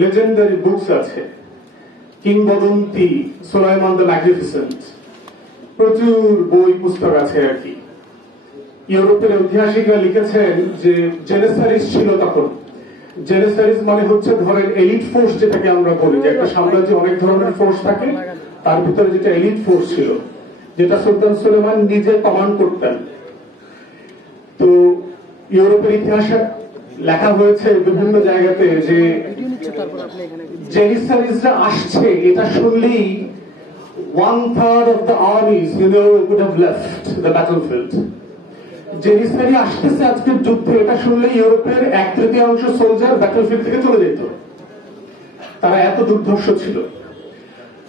Legendary books আছে, কিংবদন্তি, Sulaiman the magnificent, প্রচুর বই পুস্তক আছে আর কি। ইউরোপের ঐতিহাসিকরা লিখেছেন যে জেনেসারিস ছিল তখন। জেনেসারিস মানে হচ্ছে ধরেন এলিট ফোর্স, যেটাকে আমরা বলি যে একটা সাম্রাজ্যে অনেক ধরনের ফোর্স থাকে, তার ভিতরে যেটা এলিট ফোর্স ছিল, যেটা সুলতান সুলেমান নিজে কমান্ড করতেন। তো ইউরোপের ইতিহাসে লেখা হয়েছে বিভিন্ন জায়গাতে যে জেনিসারিসরা আসছে, এটা শুনলেই 1/3 of the armies would have left the battlefield. জেনিসারি আসতেছে আজকের যুদ্ধে, এটা শুনলে ইউরোপের 1/3 সোলজার ব্যাটলফিল্ড থেকে চলে যেত। তারা এত দুর্ধর্ষ ছিল।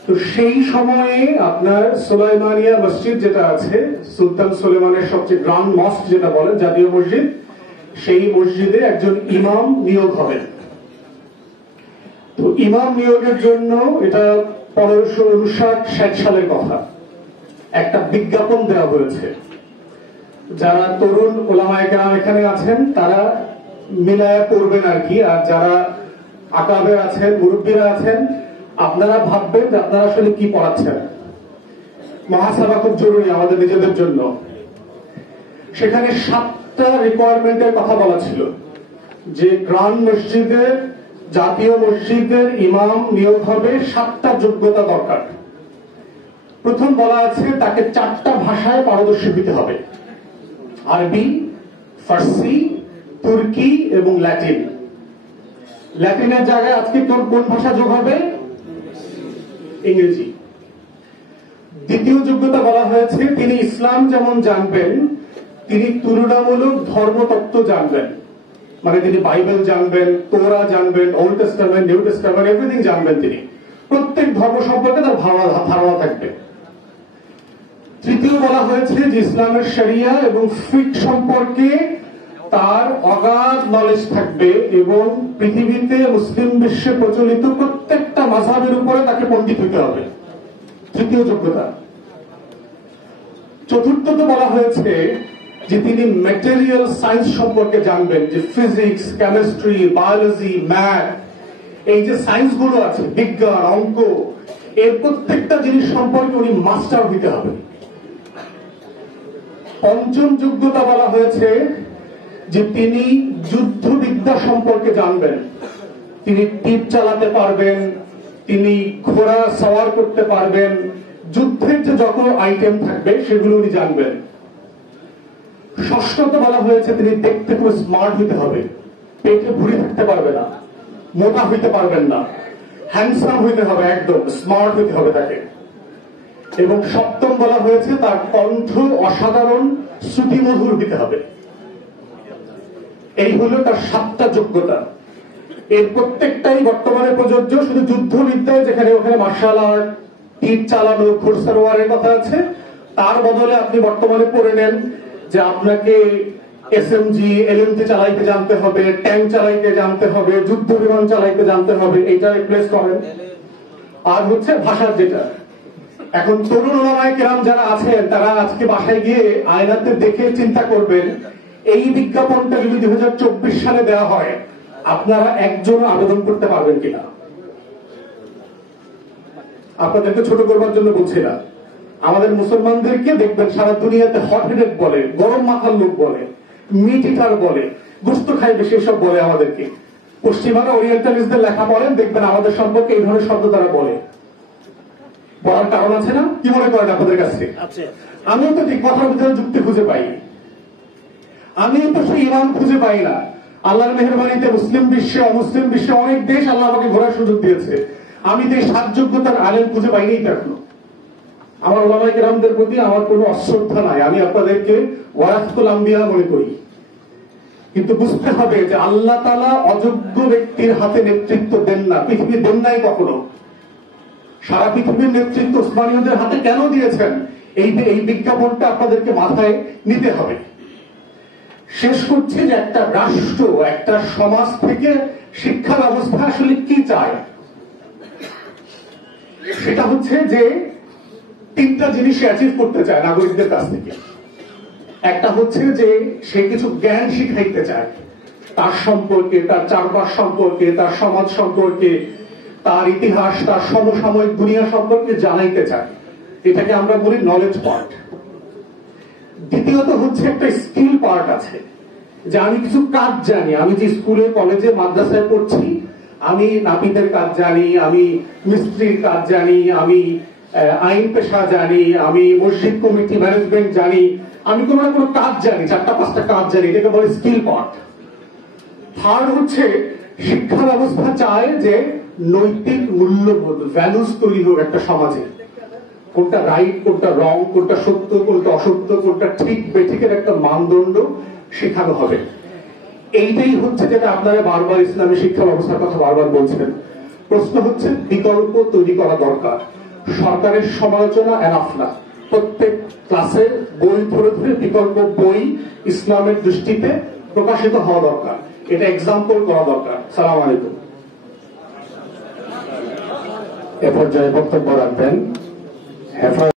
তো সেই সময়ে আপনার সুলাইমানিয়া মসজিদ যেটা আছে, সুলতান সুলেমানের সবচেয়ে গ্রান্ড মস্ক যেটা বলেন, জাতীয় মসজিদ, সেই মসজিদে একজন ইমাম নিয়োগ হবেন। তো ইমাম নিয়োগের জন্য এটা 1559-60 সালের কথা, একটা বিজ্ঞাপন দেওয়া হয়েছে। যারা তরুণ ওলামায়ে কেরাম এখানে আছেন তারা মিলায়া পড়বেন আর কি, আর যারা আকাবে আছেন, মুরব্বীরা আছেন, আপনারা ভাববেন যে আপনারা আসলে কি পড়াচ্ছেন। মহাসভা খুব জরুরি আমাদের নিজেদের জন্য। সেখানে 7টা রিকোয়ারমেন্টের কথা বলা ছিল যে গ্রান্ড মসজিদের, জাতীয় মসজিদের ইমাম নিয়োগ হবে, 7টা যোগ্যতা দরকার। প্রথম বলা আছে তাকে 4টা ভাষায় পারদর্শী হতে হবে, আরবি, ফার্সি, তুর্কি এবং ল্যাটিন। ল্যাটিনের জায়গায় আজকে কোন ভাষা যোগ হবে? ইংরেজি। দ্বিতীয় যোগ্যতা বলা হয়েছে তিনি ইসলাম যেমন জানবেন, তিনি তুলনামূলক ধর্মতত্ত্ব জানবেন, মানে তিনি বাইবেল জানবেন, তোরা জানবেন, old testament, new testament, everything জানবেন। তিনি প্রত্যেক ধর্ম সম্পর্কে তার ধারণা থাকবে। তৃতীয় বলা হয়েছে যে ইসলামের শরিয়া এবং ফিক সম্পর্কে তার অগাধ নলেজ থাকবে এবং পৃথিবীতে মুসলিম বিশ্বে প্রচলিত প্রত্যেকটা মাযহাবের উপরে তাকে পণ্ডিত হতে হবে। তৃতীয় যোগ্যতা। চতুর্থত বলা হয়েছে যে তিনি ম্যাটেরিয়াল সায়েন্স সম্পর্কে জানবেন, যে ফিজিক্স, কেমিস্ট্রি, বায়োলজি, ম্যাথ, এই যে সায়েন্স গুলো আছে, বিজ্ঞান, অঙ্ক, এর প্রত্যেকটা জিনিস সম্পর্কে উনি মাস্টার হতে হবে। পঞ্চম যোগ্যতা বলা হয়েছে যে তিনি যুদ্ধবিদ্যা সম্পর্কে জানবেন, তিনি তীর চালাতে পারবেন, তিনি ঘোড়া সওয়ার করতে পারবেন, যুদ্ধের যে যত আইটেম থাকবে সেগুলো উনি জানবেন। ষষ্ঠত বলা হয়েছে তিনি দেখতে খুব স্মার্ট হতে হবে, পেটে ভুঁড়ি থাকতে পারবে না, মোটা হইতে পারবেন না, হ্যান্ডসাম হইতে হবে, একদম স্মার্ট হইতে হবে তাকে। এবং সপ্তম বলা হয়েছে তার কণ্ঠ অসাধারণ শ্রুতিমধুর হইতে হবে। এই হলো তার 7টা যোগ্যতা। এর প্রত্যেকটাই বর্তমানে প্রযোজ্য, শুধু যুদ্ধবিদ্যায় যেখানে ওখানে মার্শাল আর্ট, তীর চালানো, ঘোড়সওয়ারের কথা আছে, তার বদলে আপনি বর্তমানে পড়ে নেন যে আপনাকে এসএমজি, এলএমজি চালাইতে জানতে হবে, ট্যাঙ্ক চালাইতে জানতে হবে, যুদ্ধ বিমান চালাইতে জানতে হবে, এইটা রিপ্লেস করেন। আর হচ্ছে ভাষার যেটা, এখন তরুণ ওলামায়ে কেরাম যারা আছেন তারা আজকে বাসায় গিয়ে আয়নাতে দেখে চিন্তা করবেন, এই বিজ্ঞাপনটা যদি 2024 সালে দেওয়া হয় আপনারা একজনও আবেদন করতে পারবেন কিনা? আপনাদেরকে ছোট করবার জন্য বলছি না। আমাদের মুসলমানদেরকে দেখবেন সারা দুনিয়াতে হট হেডেড বলে, গরম মাথার লোক বলে, মিট ইটার বলে, গোস্ত খায় বেশি, সব বলে আমাদেরকে। পশ্চিমারা ওরিয়েন্টালিস্টদের লেখা পড়েন, দেখবেন আমাদের সম্পর্কে এই ধরনের শব্দ তারা বলে। বলার কারণ আছে না? কি মনে করেন আপনাদের কাছে? আমিও তো ঠিক কথার ভিতরে যুক্তি খুঁজে পাই, আমিও তো সেই ইমাম খুঁজে পাই না। আল্লাহর মেহেরবানিতে মুসলিম বিশ্বে, অমুসলিম বিশ্বে অনেক দেশ আল্লাহ আমাকে ঘোরার সুযোগ দিয়েছে, আমি তো এই 7 যোগ্যতার আলেম খুঁজে পাইনি এখনো। আমার ওলামায়ে কেরামদের প্রতি আমার কোনো অশ্রদ্ধা নাই, আমি আপনাদেরকে ওয়ারাসাতুল আম্বিয়া মনে করি। কিন্তু বুঝতে হবে যে আল্লাহ তাআলা অযোগ্য ব্যক্তির হাতে নেতৃত্ব দেন না, পৃথিবী দেন নাই কখনো। সারা পৃথিবীর নেতৃত্ব উসমানীয়দের হাতে কেন দিয়েছেন, এই বিজ্ঞাপনটা আপনাদেরকে মাথায় নিতে হবে। শেষ করছে যে একটা রাষ্ট্র, একটা সমাজ থেকে শিক্ষা ব্যবস্থা আসলে কি চায়, সেটা হচ্ছে যে 3টা জিনিস অ্যাচিভ করতে চায় নাগরিকদের কাছ থেকে। একটা হচ্ছে যে সে কিছু জ্ঞান শিখাইতে চায়, তার সম্পর্কে, তার চারপাশ সম্পর্কে, তার সমাজ সম্পর্কে, তার ইতিহাস, তার সমসাময়িক দুনিয়া সম্পর্কে জানাইতে চায়। এটাকে আমরা বলি নলেজ পার্ট। দ্বিতীয়ত হচ্ছে একটা স্কিল পার্ট আছে, যে আমি কিছু কাজ জানি। আমি যে স্কুলে কলেজে মাদ্রাসায় পড়ছি, আমি নাপিতের কাজ জানি, আমি মিস্ত্রির কাজ জানি, আমি আইন পেশা জানি, আমি মসজিদ কমিটি ম্যানেজমেন্ট জানি, আমি কোনো না কোনো কাজ জানি, 4-5টা কাজ জানি। এটাকে বলে স্কিল পার্ট। থার্ড হচ্ছে শিক্ষা ব্যবস্থা চায় যে নৈতিক মূল্যবোধ, ভ্যালুস তৈরি হোক একটা সমাজে। কোনটা রাইট, কোনটা রং, কোনটা সত্য, কোনটা অসত্য, কোনটা ঠিক বেঠিকের একটা মানদণ্ড শেখানো হবে। এইটাই হচ্ছে যেটা আপনারা বারবার ইসলামী শিক্ষা ব্যবস্থার কথা বারবার বলছিলেন। প্রশ্ন হচ্ছে বিকল্প তৈরি করা দরকার। সরকারের সমালোচনা এনাফ না। প্রত্যেক ক্লাসে বই ধরে ধরে বিকল্প বই ইসলামের দৃষ্টিতে প্রকাশিত হওয়া দরকার। এটা এক্সাম্পল করা দরকার। সালাম আলাইকুম। এ পর্যায়ে বক্তব্য রাখবেন